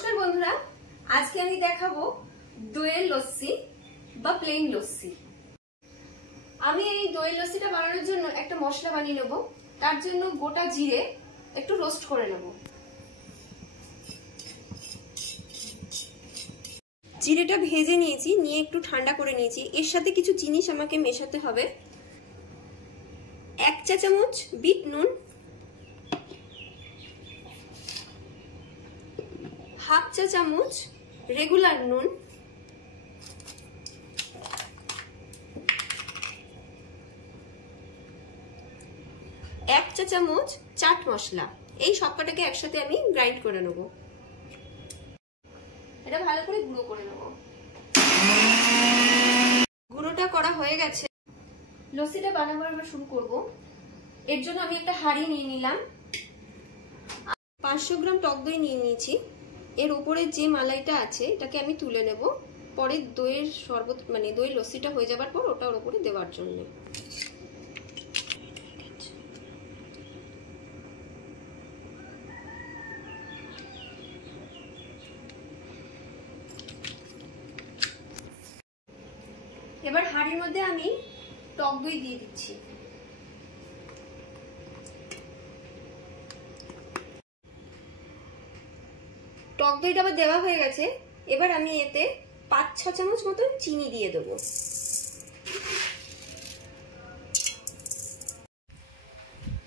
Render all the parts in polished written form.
নমস্কার বন্ধুরা, আজকে আমি দেখাবো দইয়ের লস্যি বা প্লেন লস্যি। আমি এই দইয়ের লস্যিটা বানানোর জন্য একটা মশলা বানিয়ে নেব। তার জন্য গোটা জিরে একটু রোস্ট করে নেব। জিরেটা ভেজে নিয়েছি, নিয়ে একটু ঠান্ডা করে নিয়েছি। এর সাথে কিছু জিনিস আমাকে মেশাতে হবে। 1 চা চামচ বিট নুন, হাফ চা চামচ রেগুলার নুন, 1 চা চামচ চাট মশলা। এই সবকটাকে একসাথে আমি গ্রাইন্ড করে নেব। এটা ভালো করে গুঁড়ো করে নেব। গুঁড়োটা করা হয়ে গেছে। লস্যিটা বানাবো আমরা শুরু করব। এর জন্য আমি একটা হাঁড়ি নিয়ে নিলাম। 500 গ্রাম টক দই নিয়ে নিয়েছি। এর উপরে যে মালাইটা আছে এটাকে আমি তুলে নেব, পরে দইয়ের শরবত মানে দই লস্যিটা হয়ে যাবার পর ওটা ওর উপরে দেওয়ার জন্য। এবার হাঁড়ির মধ্যে আমি টক দই দিয়ে দিচ্ছি। টক দইটা আবার দেওয়া হয়ে গেছে। এবার আমি এতে 5-6 চামচ মতন চিনি দিয়ে দেবো।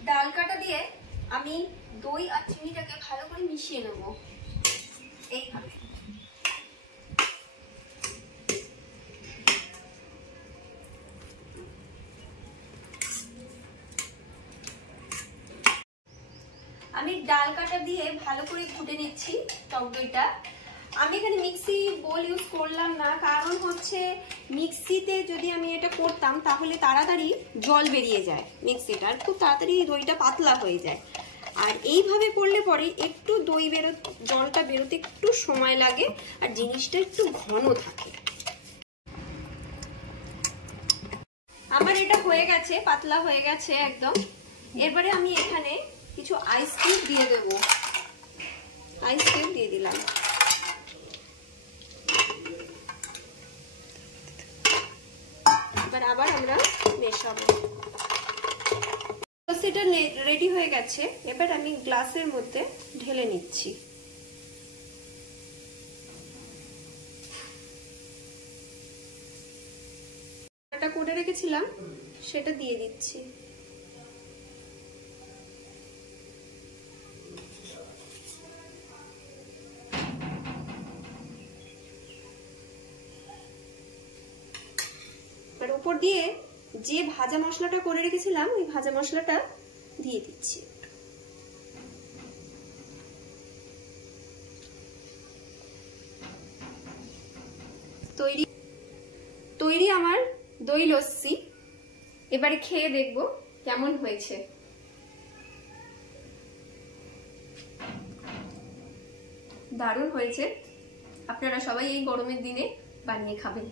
ডাল কাটা দিয়ে আমি দই আর চিনিটাকে ভালো করে মিশিয়ে নেব এইভাবে। আমি ডাল কাটা দিয়ে ভালো করে ঘুটে নিচ্ছি টক দইটা। আমি এখানে মিক্সি বোল ইউজ করলাম না, কারণ হচ্ছে মিক্সিতে যদি আমি এটা করতাম তাহলে তাড়াতাড়ি জল বেরিয়ে যায় মিক্সিটার, খুব তাড়াতাড়ি দইটা পাতলা হয়ে যায়। আর এইভাবে করলে পরে একটু দই জলটা বেরোতে একটু সময় লাগে আর জিনিসটা একটু ঘন থাকে। আমার এটা হয়ে গেছে, পাতলা হয়ে গেছে একদম। এবারে আমি এখানে কিছু আইস কিউব দিয়ে দেব। আইস কিউব দিয়ে দিলাম। এবার আবার আমরা মেশাবো। সেটা রেডি হয়ে গেছে। এবার আমি গ্লাসের মধ্যে ঢেলে নিচ্ছি। এটা করে রেখেছিলাম সেটা দিয়ে দিচ্ছি। আর উপর দিয়ে যে ভাজা মশলাটা করে রেখেছিলাম ওই ভাজা মশলাটা দিয়ে দিচ্ছি। তৈরি আমার দই লস্যি। এবারে খেয়ে দেখব কেমন হয়েছে। দারুণ হয়েছে। আপনারা সবাই এই গরমের দিনে বানিয়ে খাবেন।